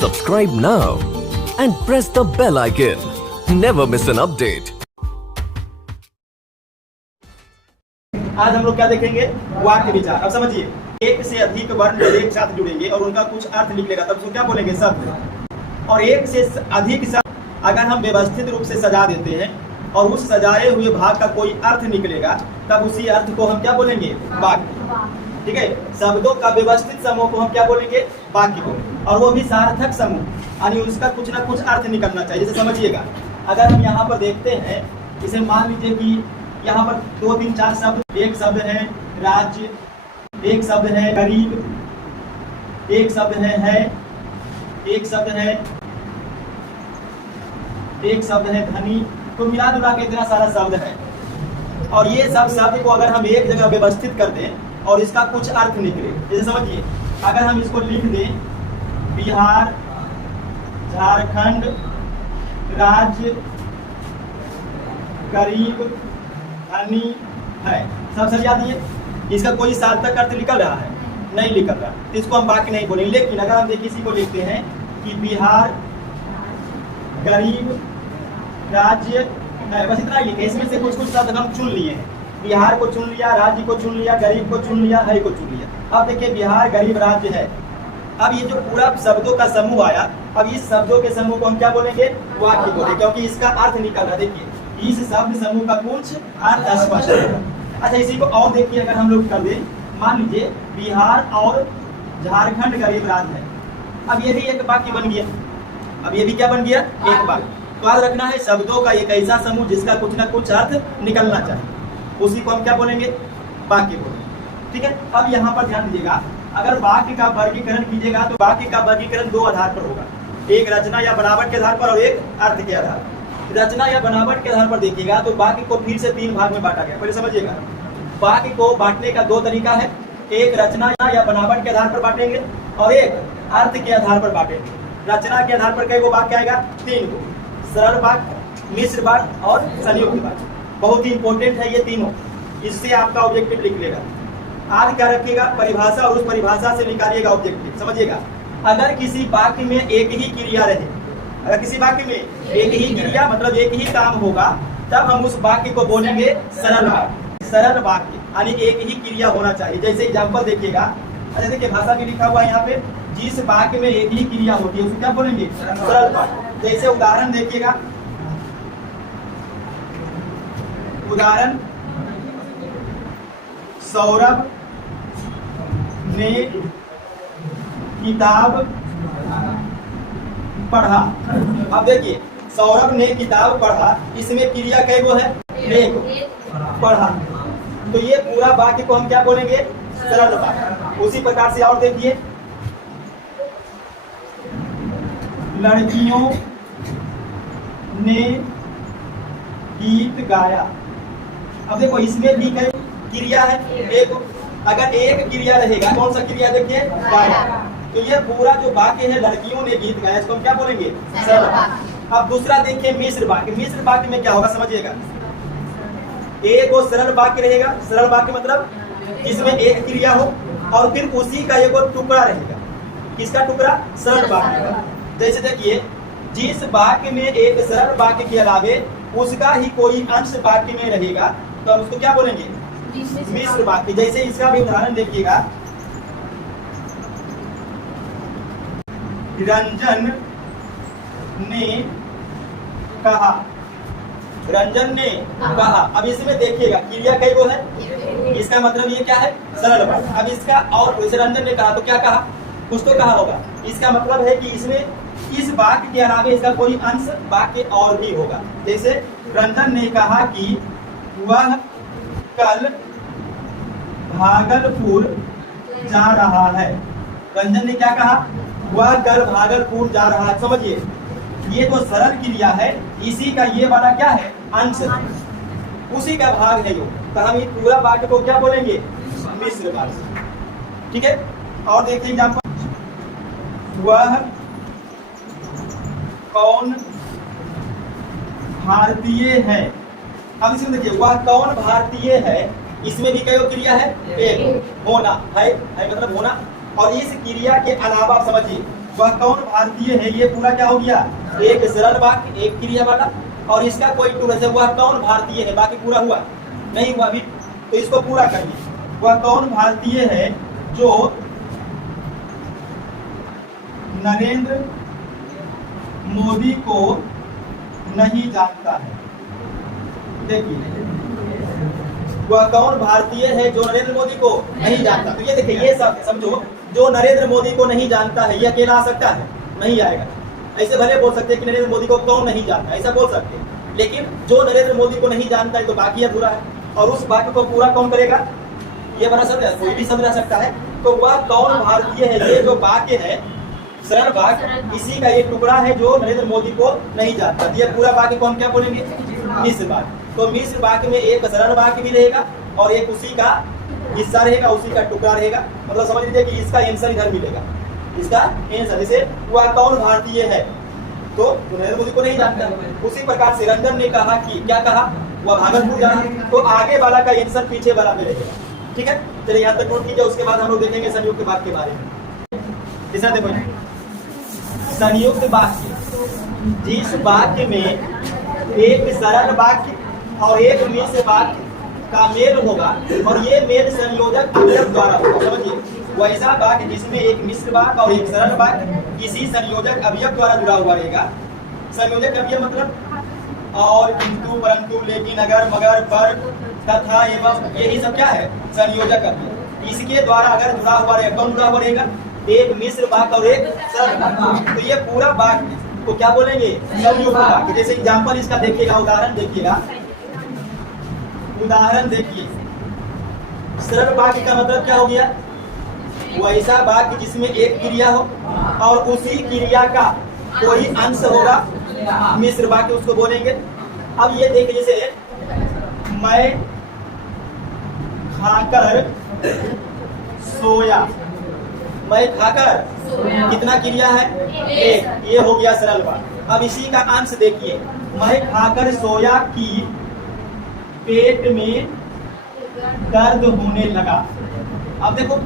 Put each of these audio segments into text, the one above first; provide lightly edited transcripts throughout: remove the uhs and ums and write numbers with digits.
Subscribe now and press the bell icon. Never miss an update. आज हम लोग क्या देखेंगे? वाक्य विचार। अब समझिए, एक से अधिक वर्ण जब एक साथ जुड़ेंगे और उनका कुछ अर्थ निकलेगा तब उसको क्या बोलेंगे? शब्द। और एक से अधिक शब्द अगर हम व्यवस्थित रूप से सजा देते हैं और उस सजाए हुए भाग का कोई अर्थ निकलेगा तब उसी अर्थ को हम क्या बोलेंगे? वाक्य। ठीक है, शब्दों का व्यवस्थित समूह को हम क्या बोलेंगे? वाक्य को। और वो भी सार्थक समूह, यानी उसका कुछ ना कुछ अर्थ निकलना चाहिए। जैसे समझिएगा, अगर हम यहाँ पर देखते हैं, इसे मान लीजिए कि यहाँ पर 2, 3, 4 शब्द, एक शब्द है राज्य, एक शब्द है गरीब, एक शब्द है, एक शब्द है, एक शब्द है धनी। तो मिला जुला के इतना सारा शब्द है और ये सब शब्द को अगर हम एक जगह व्यवस्थित कर दें और इसका कुछ अर्थ निकले, जैसे समझिए अगर हम इसको लिख दें बिहार, झारखंड, राज्य, गरीब, धनी है, सब सजा दिए। इसका कोई सार्थक अर्थ निकल रहा है? नहीं निकल रहा, तो इसको हम वाक्य नहीं बोलेंगे। लेकिन अगर हम देखिए, किसी को लिखते हैं कि बिहार, गरीब, राज्य है, बस इतना ही लिखे। इसमें से कुछ कुछ शब्द हम चुन लिए हैं, बिहार को चुन लिया, राज्य को चुन लिया, गरीब को चुन लिया, है को चुन लिया। अब देखिए बिहार, गरीब, राज्य है। अब ये जो पूरा शब्दों का समूह आया, अब इस शब्दों के समूह को हम क्या बोलेंगे? वाक्य बोलेंगे, क्योंकि इसका अर्थ निकल रहा है। देखिए इस शब्द समूह का कुछ अर्थ स्पष्ट है। अच्छा, इसी को और देखिए, अगर हम लोग कर दें, मान लीजिए बिहार और झारखंड गरीब राज्य है। अब ये भी एक वाक्य बन गया। अब ये भी क्या बन गया? एक वाक्य। तो याद रखना है, शब्दों का एक ऐसा समूह जिसका कुछ ना कुछ अर्थ निकलना चाहिए, उसी को हम क्या बोलेंगे? वाक्य बोलेंगे। ठीक है, अब यहाँ पर ध्यान दीजिएगा, अगर वाक्य का वर्गीकरण कीजिएगा तो वाक्य का वर्गीकरण 2 आधार पर होगा, एक रचना या बनावट के आधार पर और एक अर्थ के आधार पर। रचना या बनावट के आधार पर देखिएगा तो वाक्य को फिर से 3 भाग में बांटा गया। पहले समझिएगा, वाक्य को बांटने का 2 तरीका है, एक रचना या बनावट के आधार पर बांटेंगे और एक अर्थ के आधार पर बांटेंगे। रचना के आधार पर कई गो वाक्य आएगा? 3 गो, सरल वाक्य, मिश्र वाक्य और संयुक्त वाक्य। बहुत ही इंपॉर्टेंट है ये तीनों, इससे आपका ऑब्जेक्टिव लिख लेगा। आज क्या रखिएगा? परिभाषा, और उस परिभाषा से निकालिएगा ऑब्जेक्टिव। समझिएगा, अगर किसी वाक्य में एक ही क्रिया रहे, अगर किसी वाक्य में एक ही क्रिया मतलब एक ही काम होगा, तब हम उस वाक्य को बोलेंगे सरल वाक्य। सरल वाक्य यानी एक ही क्रिया होना चाहिए। जैसे एग्जाम्पल देखिएगा, अच्छा देखिए भाषा भी लिखा हुआ है यहाँ पे, जिस वाक्य में एक ही क्रिया होती है उसको क्या बोलेंगे? सरल वाक्य। जैसे उदाहरण देखिएगा, उदाहरण, सौरभ ने किताब पढ़ा। अब देखिए, सौरभ ने किताब पढ़ा, इसमें क्रिया कई गो है? एक, पढ़ा। तो ये पूरा वाक्य को हम क्या बोलेंगे? सरल वाक्य। उसी प्रकार से और देखिए, लड़कियों ने गीत गाया। अब देखो इसमें भी कई क्रिया है, एक। अगर एक क्रिया रहेगा, कौन सा क्रिया? देखिए गाया। तो ये पूरा जो वाक्य है लड़कियों ने गीत गाया, इसको हम क्या बोलेंगे? सरल वाक्य। अब दूसरा देखिए मिश्र वाक्य। मिश्र वाक्य में क्या होगा? समझिएगा, एक वो सरल वाक्य रहेगा। सरल वाक्य मतलब जिसमें एक क्रिया हो और फिर उसी का एक और टुकड़ा रहेगा। किसका टुकड़ा? सरल वाक्य का। जैसे देखिए, जिस वाक्य में एक सरल वाक्य के अलावे उसका ही कोई अंश वाक्य में रहेगा तो हम उसको क्या बोलेंगे? मिश्र वाक्य। जैसे इसका भी उदाहरण देखिएगा, रंजन ने कहा। रंजन ने कहा। अब इसमें देखिएगा क्रिया कई गो है, इसका मतलब ये क्या है? सरल वाक्य। अब इसका और जैसे रंजन ने कहा तो क्या कहा? कुछ तो कहा होगा। इसका मतलब है कि इसमें इस वाक्य के अलावा इसका कोई अंश वाक्य और भी होगा। जैसे रंजन ने कहा कि वह कल भागलपुर जा रहा है। रंजन ने क्या कहा? वह कल भागलपुर जा रहा है। समझिए, ये तो सरल क्रिया है, इसी का ये वाला क्या है? अंश, उसी का भाग है। तो हम ये पूरा वाक्य को क्या बोलेंगे? मिश्र वाक्य। ठीक है, और देखिए एग्जाम्पल, वह कौन भारतीय है। अब इसमें देखिए, वह कौन भारतीय है, इसमें भी कई क्रिया है? एक, होना है मतलब होना। और इस क्रिया के अलावा समझिए, वह कौन भारतीय है, ये पूरा क्या हो गया, एक सरल वाक्य एक क्रिया वाला, और इसका कोई टुकड़ा से वह कौन भारतीय है, बाकी पूरा हुआ नहीं हुआ अभी, तो इसको पूरा करिए। वह कौन भारतीय है जो नरेंद्र मोदी को नहीं जानता है। देखिए, वह कौन भारतीय है जो नरेंद्र मोदी को नहीं जानता, तो ये देखिए, ये सब समझो, जो नरेंद्र मोदी को नहीं जानता है, ये अकेला आ सकता है, नहीं आएगा। ऐसे भले बोल सकते हैं कि नरेंद्र मोदी को कौन नहीं जानता, ऐसा बोल सकते हैं, लेकिन जो नरेंद्र मोदी को नहीं जानता है तो बाकी अधूरा है, और उस वाक्य को पूरा कौन करेगा, ये बना सकता है, कोई भी समझा सकता है। तो वह कौन भारतीय है, ये जो वाक्य है सरल वाक्य, इसी का एक टुकड़ा है जो नरेंद्र मोदी को नहीं जानता, ये पूरा वाक्य को हम क्या बोलेंगे, मिश्र वाक्य। तो मिश्र वाक्य में एक सरल वाक्य भी रहेगा और एक उसी का हिस्सा रहेगा, उसी का टुकड़ा रहेगा। मतलब समझ लीजिए कि इसका आंसर इधर मिलेगा, इसका आंसर, जैसे वह कौन भारतीय है तो नरेंद्र मोदी को नहीं जानता। उसी प्रकार से रंजन ने कहा कि क्या कहा, वह भागलपुर जाना, तो आगे वाला का आंसर पीछे वाला में रहेगा। ठीक है, चलिए यहाँ तक नोट कीजिए, उसके बाद हम लोग देखेंगे संयुक्त वाक्य के बारे में। तीसरा देखो, संयुक्त वाक्य, जिस वाक्य में एक सरल वाक्य और एक मिश्र वाक्य का मेल होगा और ये मेल संयोजक अवयव द्वारा होगा। समझिए, वैसा वाक्य जिसमें एक मिश्र वाक्य और एक सरल वाक्य किसी संयोजक अवयव द्वारा जुड़ा हुआ रहेगा। संयोजक अवयव मतलब और, किंतु, परंतु, लेकिन, अगर, मगर, पर, तथा, एवं, यही सब क्या है, संयोजक अवयव। इसके द्वारा अगर जुड़ा हुआ रहेगा, कौन जुड़ा हुआ रहेगा, एक मिश्र वाक्य और एक सरल वाक्य, तो ये पूरा वाक्य को क्या बोलेंगे, संयुक्त वाक्य। जैसे एग्जाम्पल इसका देखिएगा, उदाहरण देखिएगा, उदाहरण देखिए। सरल वाक्य का मतलब क्या हो गया, वैसा वाक्य जिसमें एक क्रिया हो और उसी क्रिया का कोई अंश होगा, मिश्र वाक्य उसको बोलेंगे। अब ये देखिए, जैसे मैं खाकर सोया, मैं खाकर कितना क्रिया है, एक, ये हो गया सरल वाक्य। अब इसी का अंश देखिए, मैं खाकर सोया कि पेट में दर्द होने लगा। अब देखो,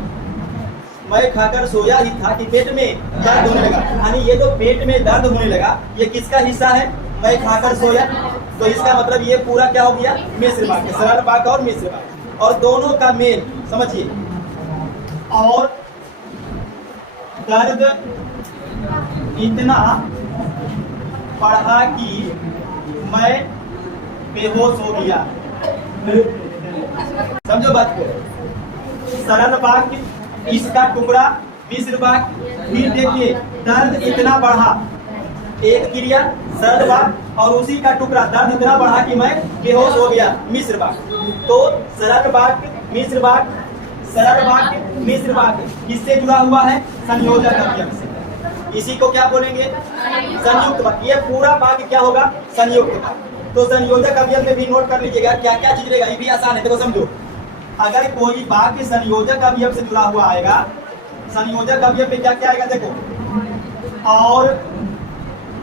मैं खाकर सोया ही था कि पेट में दर्द होने लगा, यानी ये जो पेट में दर्द होने लगा ये किसका हिस्सा है, मैं खाकर सोया, तो इसका मतलब ये पूरा क्या हो गया, मिश्र वाक्य, सरल वाक्य और मिश्र वाक्य, और दोनों का मेल समझिए। और दर्द इतना बढ़ा कि मैं बेहोश हो गया। समझो बात को, सरल वाक्य, इसका टुकड़ा मिश्र वाक्य, फिर देखिए दर्द इतना बढ़ा, एक क्रिया सरल वाक्य और उसी का टुकड़ा दर्द इतना बढ़ा कि मैं बेहोश हो गया, मिश्र वाक्य। तो सरल वाक्य मिश्र वाक्य, सरल वाक्य मिश्र वाक्य किससे जुड़ा हुआ है, संयोजक अवयव से। इसी को क्या बोलेंगे, संयुक्त वाक्य। ये पूरा वाक्य क्या होगा, संयुक्त वाक्य। तो संयोजक अवयव में भी नोट कर लीजिएगा क्या क्या चीज रहेगा, ये भी आसान है। देखो समझो, अगर कोई वाक्य संयोजक अवयव से जुड़ा हुआ आएगा, संयोजक अवयव में क्या क्या आएगा, देखो और,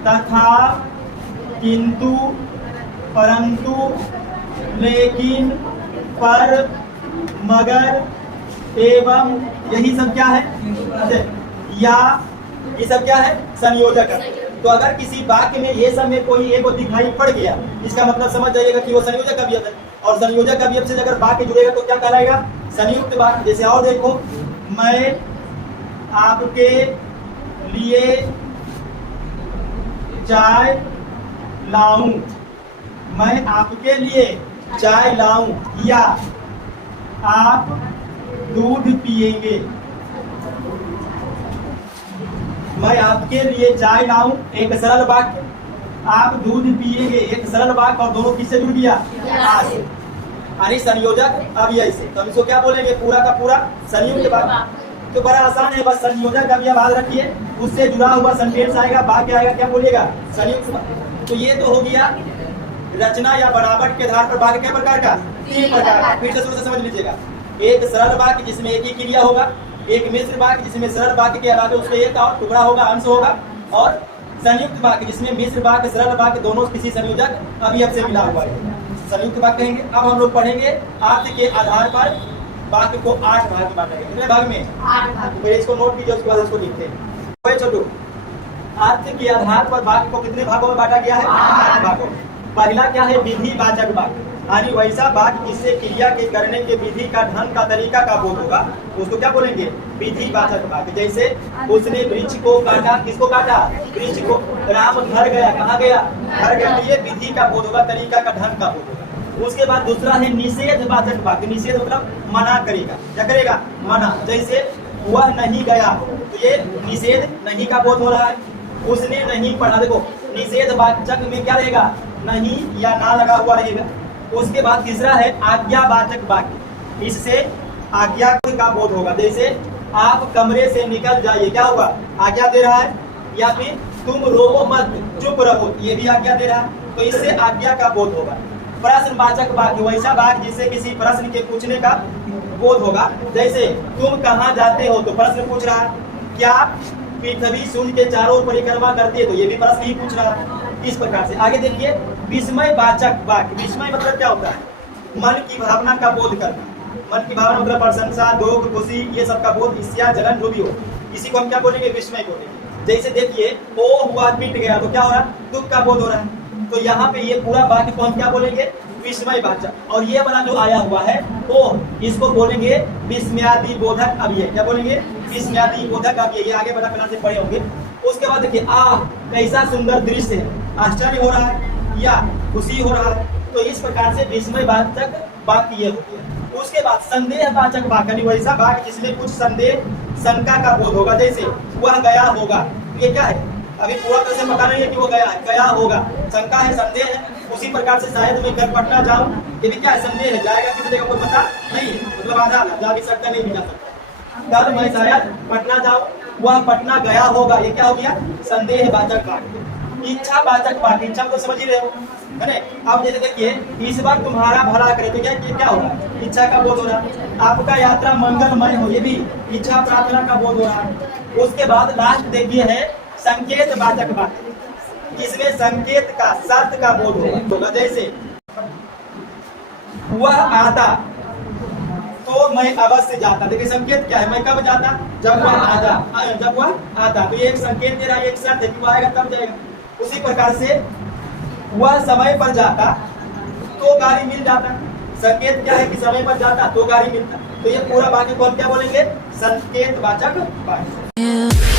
तथा, किंतु, परंतु, लेकिन, पर, मगर, एवं, यही सब क्या है, या, ये सब क्या है, संयोजक है। तो अगर किसी वाक्य में ये सब में कोई एक दिखाई पड़ गया, इसका मतलब समझ जाइएगा कि वो संयोजक अवयव है। और संयोजक अवयव से अगर वाक्य जुड़ेगा तो क्या कहलाएगा, संयुक्त वाक्य। जैसे और देखो, मैं आपके लिए चाय लाऊं, मैं आपके लिए चाय लाऊं, या आप दूध पिएंगे, मैं आपके लिए चाय लाऊं, एक सरल वाक्य, आप दूध पिएंगे, एक सरल वाक्य, और दोनों किससे जुड़ गया, आज, यानी संयोजक अवयव से। तो हम इसको क्या बोलेंगे, पूरा का पूरा संयुक्त वाक्य। तो बड़ा आसान है, बस संयोजक अवयव याद रखिए, उससे जुड़ा हुआ सेंटेंस आएगा, वाक्य आएगा, क्या बोलिएगा, संयुक्त वाक्य। तो ये तो हो गया रचना या बनावट के आधार पर वाक्य क्या प्रकार का, तीन प्रकार का। फिर से शुरू से समझ लीजिएगा, एक सरल वाक्य जिसमें एक ही क्रिया होगा, एक मिश्र वाक्य जिसमें सरल वाक्य के अलावा उसमें एक और टुकड़ा होगा, अंश होगा, और संयुक्त वाक्य जिसमें मिश्र वाक्य सरल वाक्य दोनों किसी संयोजक अवयव से मिला हुआ है, संयुक्त वाक्य कहेंगे। अब हम लोग पढ़ेंगे अर्थ के आधार पर वाक्य को 8 भाग में बांटेंगे। कितने भाग में, 8 भाग। इसको नोट कीजिए, उसके बाद इसको लिखते हैं। ओए छोटू, अर्थ के आधार पर वाक्य को कितने भागों में बांटा गया है? 8 भागों में। पहला क्या है? विधिवाचक वाक्य, यानी वैसा वाक्य जिससे क्रिया के करने के विधि का, ढंग का, तरीका का बोध होगा, उसको क्या बोलेंगे? विधिवाचक वाक्य। जैसे उसने वृक्ष को काटा, किसको काटा? वृक्ष को। राम घर गया, कहाँ गया? घर गया। तो ये विधि का बोध होगा, तरीका का, ढंग का बोध होगा। उसके बाद दूसरा है निषेधवाचक वाक्य। निषेध मतलब मना करेगा, क्या करेगा? मना। जैसे वह नहीं गया, तो ये निषेध, नहीं का बोध हो रहा है। उसने नहीं पढ़ा, देखो निषेधवाचक में क्या रहेगा? नहीं या ना लगा हुआ रहेगा। उसके बाद तीसरा है आज्ञावाचक वाक्य। इससे आज्ञा का बोध होगा। जैसे आप कमरे से निकल जाइए, क्या होगा? आज्ञा दे रहा है। या फिर तुम रोवो मत, चुप रहो, ये भी आज्ञा दे रहा है। तो इससे आज्ञा का बोध होगा। प्रश्नवाचक वाक्य, वैसा वाक्य जिससे किसी प्रश्न के पूछने का बोध होगा। जैसे तुम कहाँ जाते हो, तो प्रश्न पूछ रहा है। क्या पृथ्वी सूर्य के चारों ओर परिक्रमा करती है, तो ये भी प्रश्न ही पूछ रहा है। इस प्रकार से आगे देखिए, विस्मयवाचक वाक्य। विस्मय मतलब क्या होता है? मन की भावना का बोध करना। मन की भावना मतलब प्रशंसा, दुख, खुशी, ये सब का बोध, ईर्ष्या, जलन जो भी हो, इसी को हम क्या बोलेंगे? विस्मय बोलेंगे। जैसे देखिए, ओ हुआ मिट गया, तो क्या हो रहा है? दुख का बोध हो रहा है। तो यहाँ पे ये पूरा वाक्य को हम क्या बोलेंगे? विस्मयवाचक। और ये वाला जो आया हुआ है ओ, इसको बोलेंगे विस्मयादि बोधक अव्यय। क्या बोलेंगे? विस्मयादि बोधक अव्यय। ये आगे बड़ा क्लास से पढ़े होंगे। उसके बाद देखिए, कैसा सुंदर दृश्य है, आश्चर्य हो रहा है या खुशी हो रहा है। तो इस प्रकार से विस्मयवाचक वाक्य ये होती है। उसके बाद संदेहवाचक वाक्य, वैसा वाक्य जिसमें कुछ संदेह, शंका का बोध होगा। जैसे वह गया होगा, ये क्या है? अभी पूरा तरह से पता नहीं है कि वो गया है, गया होगा। शंका है, संदेह है। उसी प्रकार से शायद मैं घर पटना जाऊं, ये भी क्या है? संदेह है। जाएगा कि मिलेगा कोई पता नहीं है, मतलब आधा जा भी सकता, नहीं भी जा सकता। कल मैं शायद पटना जाऊं, वह पटना गया होगा, ये क्या हो गया? संदेहवाचक वाक्य। इच्छावाचक वाक्य, इच्छा को समझ ही रहे हो, है ना? अब जैसे देखिए, इस बार तुम्हारा भला करे, तो क्या होगा? इच्छा का बोध हो रहा है। आपका यात्रा मंगलमय हो, ये भी इच्छा, प्रार्थना का बोध हो रहा है। उसके बाद लास्ट देखिए है संकेतवाचक वाक्य। इसमें संकेत का, शर्त का बोध होगा। जैसे वह आता तो मैं अवश्य जाता। देखिए संकेत क्या है? मैं कब जाता? जब वह आता, जब वह आता। तो ये एक संकेत दे रहा है, एक शर्त है कि वह आएगा तब जाएगा। उसी प्रकार से वह समय पर जाता तो गाड़ी मिल जाता। संकेत क्या है? कि समय पर जाता तो गाड़ी मिलता। तो ये पूरा वाक्य को हम क्या बोलेंगे? संकेतवाचक वाक्य।